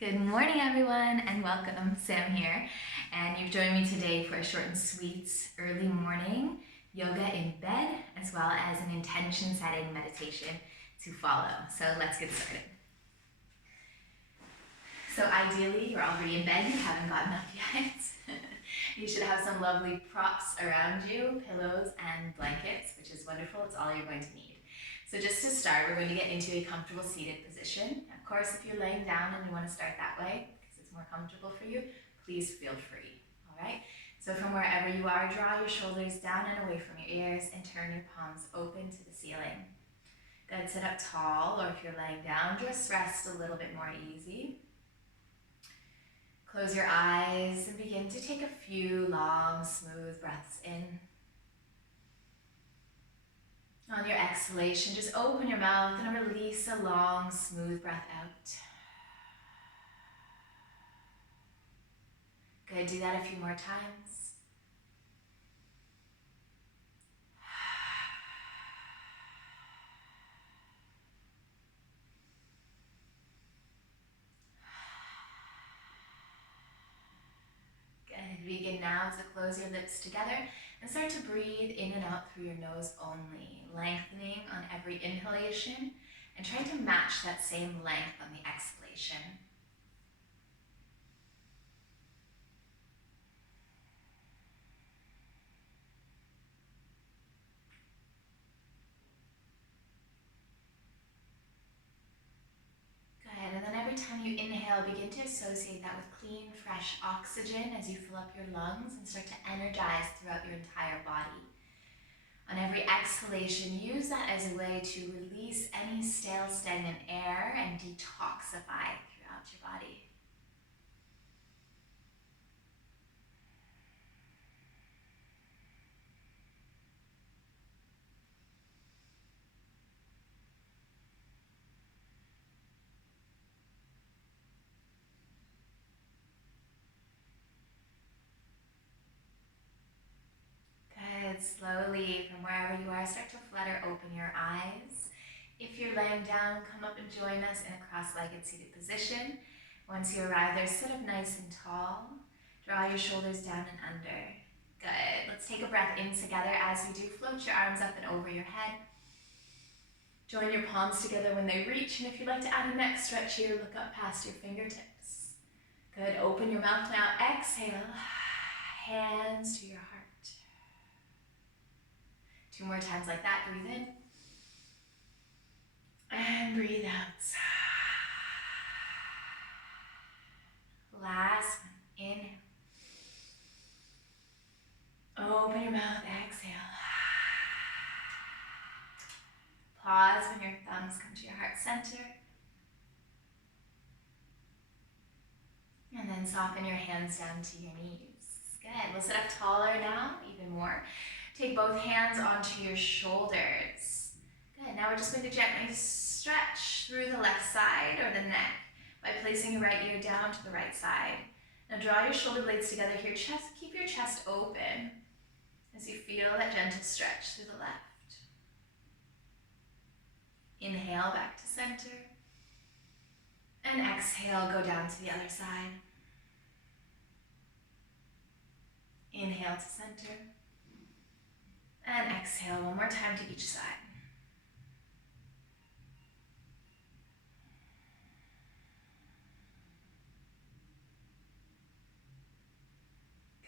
Good morning, everyone, and welcome. Sam here, and you've joined me today for a short and sweet early morning yoga in bed, as well as an intention setting meditation to follow. So let's get started. So ideally, you're already in bed, you haven't gotten up yet. You should have some lovely props around you, pillows and blankets, which is wonderful. It's all you're going to need. So just to start, we're going to get into a comfortable seated position. Of course, if you're laying down and you want to start that way, because it's more comfortable for you, please feel free, all right? So from wherever you are, draw your shoulders down and away from your ears and turn your palms open to the ceiling. Good, sit up tall, or if you're laying down, just rest a little bit more easy. Close your eyes and begin to take a few long, smooth breaths in. On your exhalation, just open your mouth and release a long, smooth breath out. Good, do that a few more times. Good, begin now to close your lips together and start to breathe in and out through your nose only, lengthening on every inhalation and trying to match that same length on the exhalation. Good, and then every time you inhale, begin to associate that with clean, fresh oxygen as you fill up your lungs and start to energize throughout your entire body. On every exhalation, use that as a way to release any stale, stagnant air and detoxify throughout your body. Good, slowly from wherever you are, start to flutter open your eyes. If you're laying down, come up and join us in a cross-legged seated position. Once you arrive there, sit up nice and tall. Draw your shoulders down and under. Good. Let's take a breath in together. As we do, float your arms up and over your head. Join your palms together when they reach, and if you'd like to add a neck stretch here, look up past your fingertips. Good. Open your mouth now. Exhale. Hands to your heart. Two more times like that. Breathe in. And breathe out. Last one. Inhale. Open your mouth. Exhale. Pause when your thumbs come to your heart center. And then soften your hands down to your knees. Good. We'll sit up taller now, even more. Take both hands onto your shoulders. Good. Now we're just going to gently stretch through the left side or the neck by placing your right ear down to the right side. Now draw your shoulder blades together here. Keep your chest open as you feel that gentle stretch through the left. Inhale back to center. And exhale, go down to the other side. Inhale to center. And exhale one more time to each side.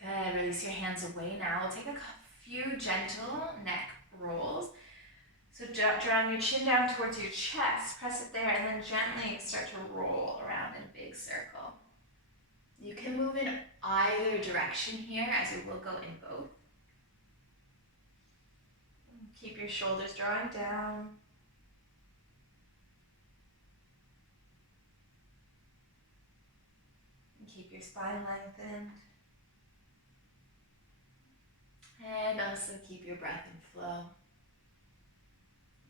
Good, release your hands away now. We'll take a few gentle neck rolls. So drawing your chin down towards your chest, press it there, and then gently start to roll around in a big circle. You can move in either direction here, as you will go in both. Keep your shoulders drawing down. And keep your spine lengthened. And also keep your breath in flow.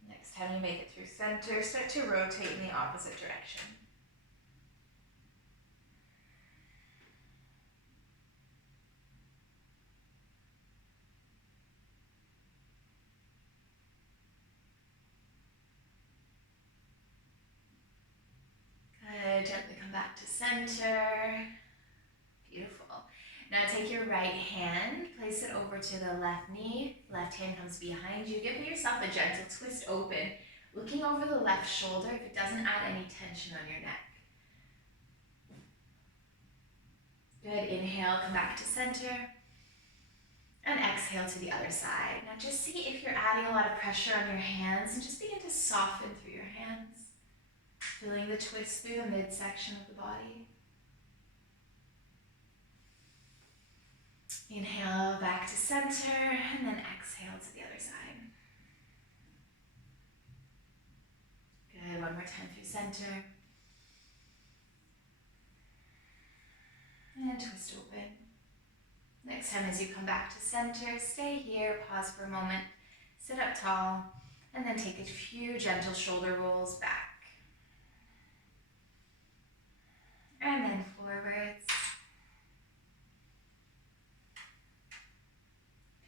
Next time you make it through center, start to rotate in the opposite direction. Good, gently come back to center. center. Beautiful. Now take your right hand, place it over to the left knee. Left hand comes behind you. Give yourself a gentle twist open, looking over the left shoulder if it doesn't add any tension on your neck. Good. Inhale, come back to center. And exhale to the other side. Now just see if you're adding a lot of pressure on your hands and just begin to soften through your hands. Feeling the twist through the midsection of the body. Inhale back to center and then exhale to the other side. Good, one more time through center. And twist open. Next time as you come back to center, stay here, pause for a moment, sit up tall, and then take a few gentle shoulder rolls back. And then forwards.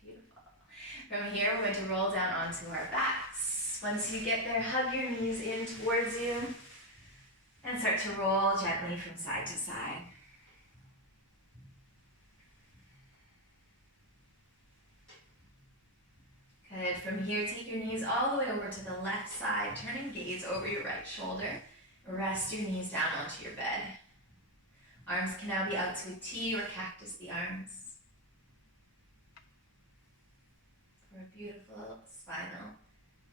Beautiful. From here, we're going to roll down onto our backs. Once you get there, hug your knees in towards you and start to roll gently from side to side. Good. From here, take your knees all the way over to the left side, turn and gaze over your right shoulder. Rest your knees down onto your bed. Arms can now be out to a T or cactus the arms. For a beautiful spinal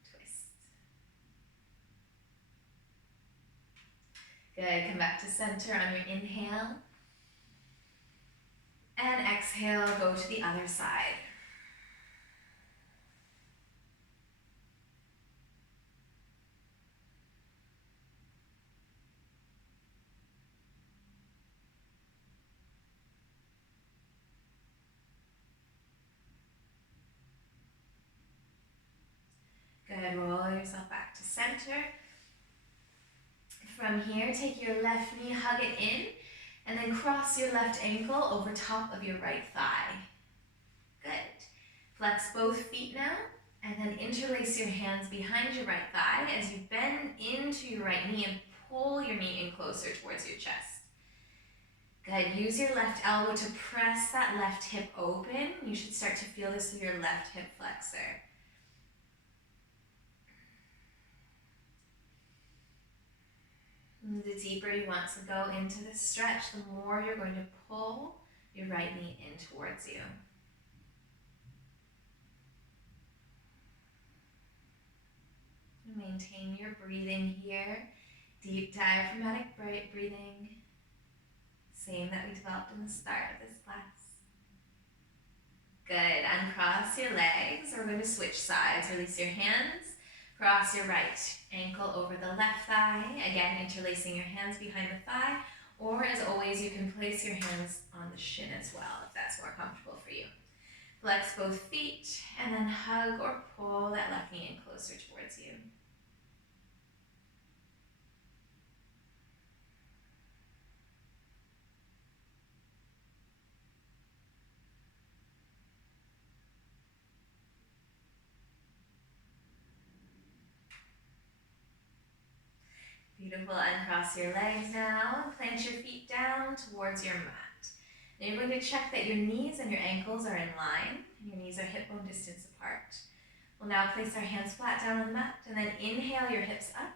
twist. Good, come back to center on your inhale. And exhale, go to the other side. Good, roll yourself back to center. From here, take your left knee, hug it in, and then cross your left ankle over top of your right thigh. Good. Flex both feet now, and then interlace your hands behind your right thigh as you bend into your right knee and pull your knee in closer towards your chest. Good. Use your left elbow to press that left hip open. You should start to feel this through your left hip flexor. The deeper you want to go into this stretch, the more you're going to pull your right knee in towards you. Maintain your breathing here. Deep diaphragmatic breathing. Same that we developed in the start of this class. Good. Uncross your legs. We're going to switch sides. Release your hands. Cross your right ankle over the left thigh. Again, interlacing your hands behind the thigh. Or as always, you can place your hands on the shin as well, if that's more comfortable for you. Flex both feet and then hug or pull that left knee in closer towards you. Beautiful. Uncross your legs now. Plant your feet down towards your mat. Now you're going to check that your knees and your ankles are in line. And your knees are hip bone distance apart. We'll now place our hands flat down on the mat and then inhale your hips up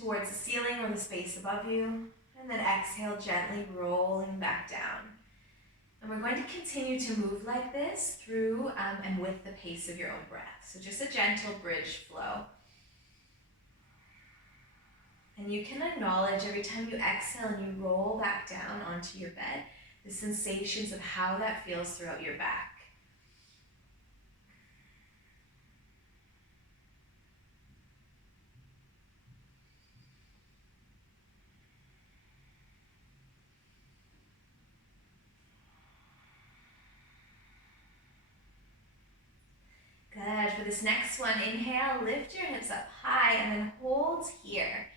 towards the ceiling or the space above you. And then exhale, gently rolling back down. And we're going to continue to move like this through and with the pace of your own breath. So just a gentle bridge flow. And you can acknowledge every time you exhale and you roll back down onto your bed, the sensations of how that feels throughout your back. Good. For this next one, inhale, lift your hips up high and then hold here.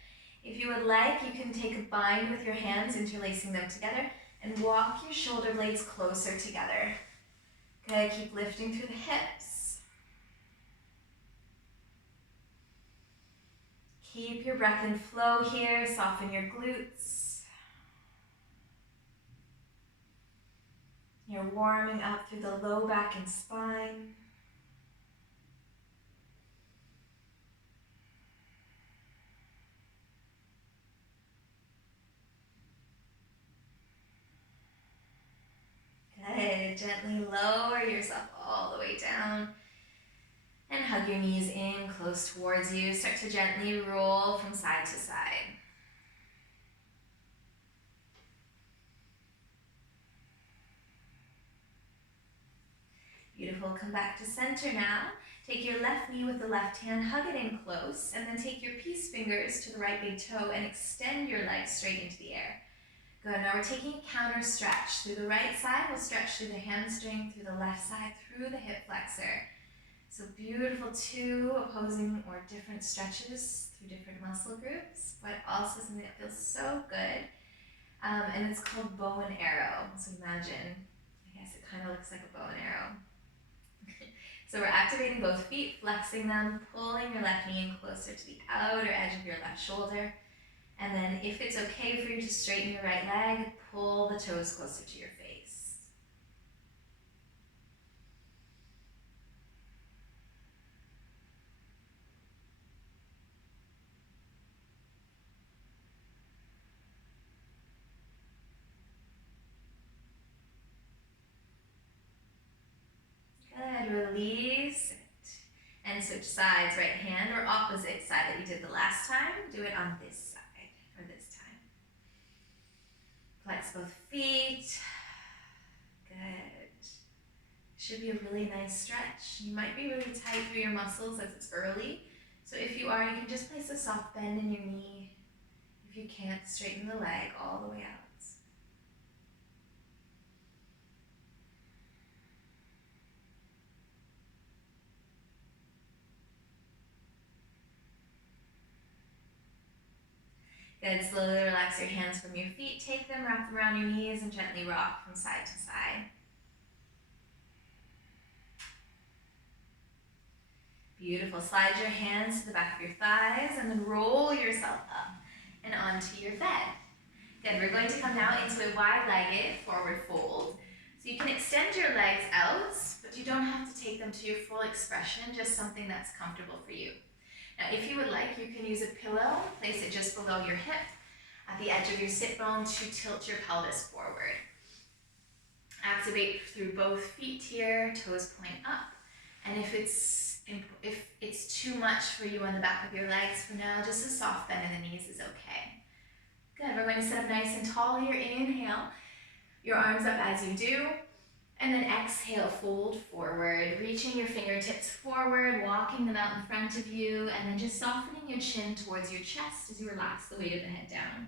If you would like, you can take a bind with your hands, interlacing them together, and walk your shoulder blades closer together. Good, keep lifting through the hips. Keep your breath in flow here, soften your glutes. You're warming up through the low back and spine. Good. Gently lower yourself all the way down. And hug your knees in, close towards you. Start to gently roll from side to side. Beautiful. Come back to center now. Take your left knee with the left hand, hug it in close, and then take your peace fingers to the right big toe and extend your legs straight into the air. Good. Now we're taking a counter stretch. Through the right side, we'll stretch through the hamstring, through the left side, through the hip flexor. So beautiful, two opposing or different stretches through different muscle groups, but also something that feels so good. And it's called bow and arrow. So imagine, I guess it kind of looks like a bow and arrow. So we're activating both feet, flexing them, pulling your left knee in closer to the outer edge of your left shoulder. And then if it's okay for you to straighten your right leg, pull the toes closer to your face. Good, release it. And switch sides, right hand or opposite side that you did the last time. Do it on this side for this time. Flex both feet. Good. Should be a really nice stretch. You might be really tight through your muscles as it's early. So if you are, you can just place a soft bend in your knee. If you can't, straighten the leg all the way out. Good, slowly relax your hands from your feet. Take them, wrap them around your knees, and gently rock from side to side. Beautiful. Slide your hands to the back of your thighs and then roll yourself up and onto your bed. Good, we're going to come now into a wide-legged forward fold. So you can extend your legs out, but you don't have to take them to your full expression, just something that's comfortable for you. Now, if you would like, you can use a pillow, place it just below your hip, at the edge of your sit bone to tilt your pelvis forward. Activate through both feet here, toes point up. And if it's too much for you on the back of your legs for now, just a soft bend in the knees is okay. Good, we're going to sit up nice and tall here. Inhale, your arms up as you do. And then exhale, fold forward, reaching your fingertips forward, walking them out in front of you, and then just softening your chin towards your chest as you relax the weight of the head down.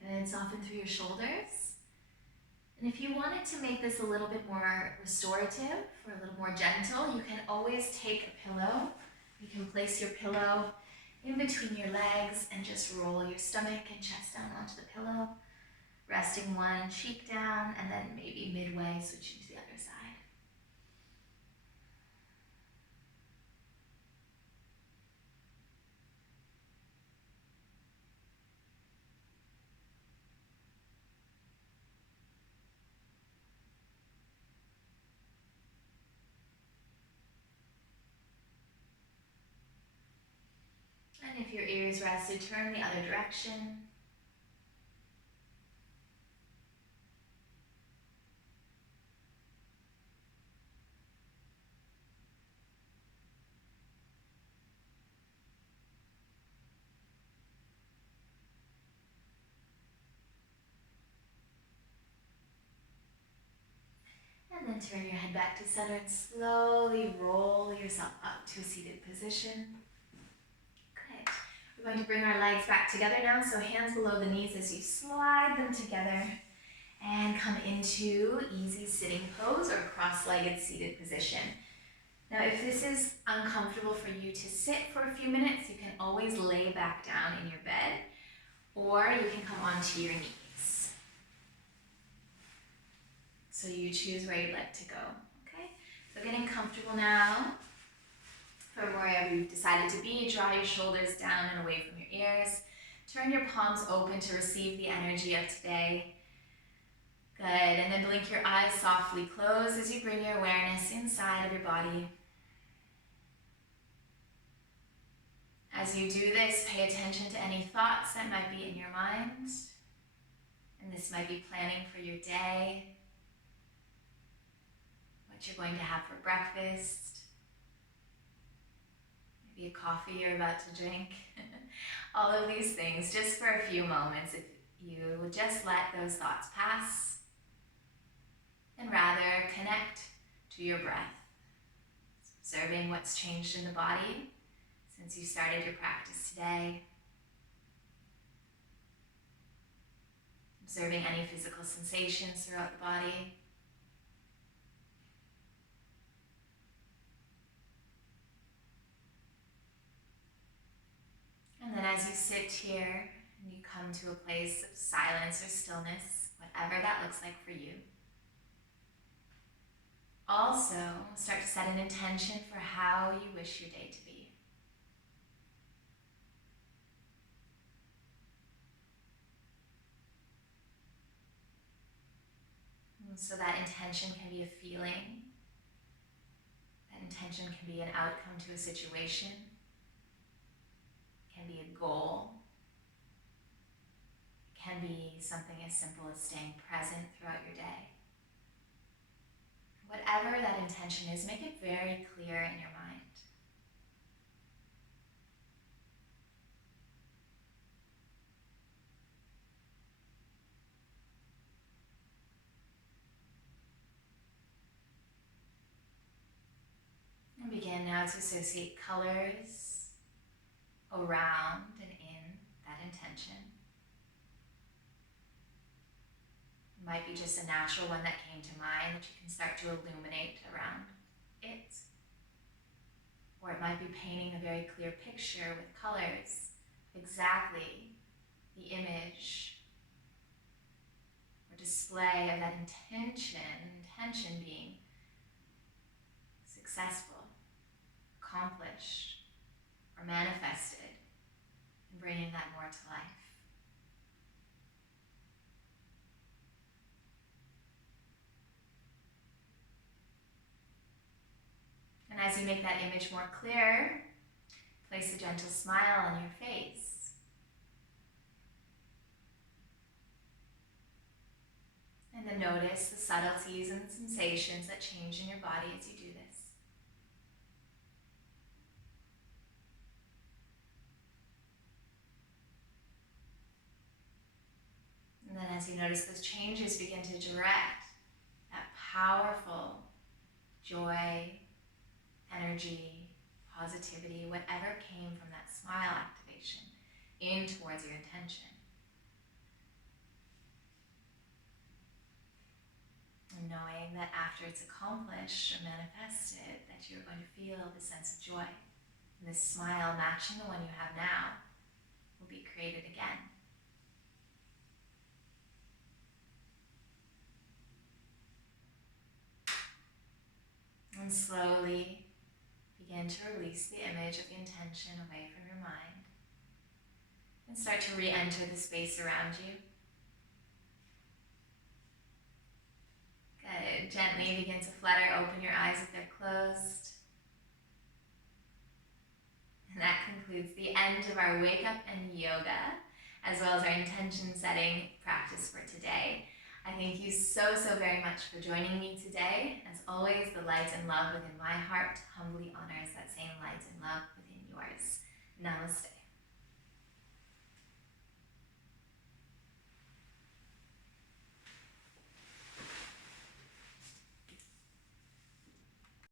Good, soften through your shoulders. And if you wanted to make this a little bit more restorative or a little more gentle, you can always take a pillow. You can place your pillow in between your legs and just roll your stomach and chest down onto the pillow. Resting one cheek down, and then maybe midway switching to the other side. And if your ears rested, turn the other direction. And then turn your head back to center and slowly roll yourself up to a seated position. Good. We're going to bring our legs back together now, so hands below the knees as you slide them together and come into easy sitting pose or cross-legged seated position. Now, if this is uncomfortable for you to sit for a few minutes, you can always lay back down in your bed, or you can come onto your knees. So you choose where you'd like to go, okay? So getting comfortable now. From wherever you've decided to be, draw your shoulders down and away from your ears. Turn your palms open to receive the energy of today. Good, and then blink your eyes softly closed as you bring your awareness inside of your body. As you do this, pay attention to any thoughts that might be in your mind. And this might be planning for your day, what you're going to have for breakfast, maybe a coffee you're about to drink. All of these things, just for a few moments, if you would just let those thoughts pass and rather connect to your breath, observing what's changed in the body since you started your practice today, observing any physical sensations throughout the body. And then as you sit here and you come to a place of silence or stillness, whatever that looks like for you, also start to set an intention for how you wish your day to be. And so that intention can be a feeling, that intention can be an outcome to a situation, can be a goal, can be something as simple as staying present throughout your day. Whatever that intention is, make it very clear in your mind. And begin now to associate colors around and in that intention. It might be just a natural one that came to mind that you can start to illuminate around it. Or it might be painting a very clear picture with colors, exactly the image or display of that intention being successful, accomplished, or manifested, and bringing that more to life. And as you make that image more clear, place a gentle smile on your face. And then notice the subtleties and sensations that change in your body as you do this. And then as you notice those changes, begin to direct that powerful joy, energy, positivity, whatever came from that smile activation in towards your intention. And knowing that after it's accomplished or manifested, that you're going to feel the sense of joy. And this smile, matching the one you have now, will be created again. And slowly begin to release the image of the intention away from your mind. And start to re-enter the space around you. Good. Gently begin to flutter open your eyes if they're closed. And that concludes the end of our Wake Up and Yoga, as well as our intention setting practice for today. I thank you so very much for joining me today. As always, the light and love within my heart humbly honors that same light and love within yours. Namaste.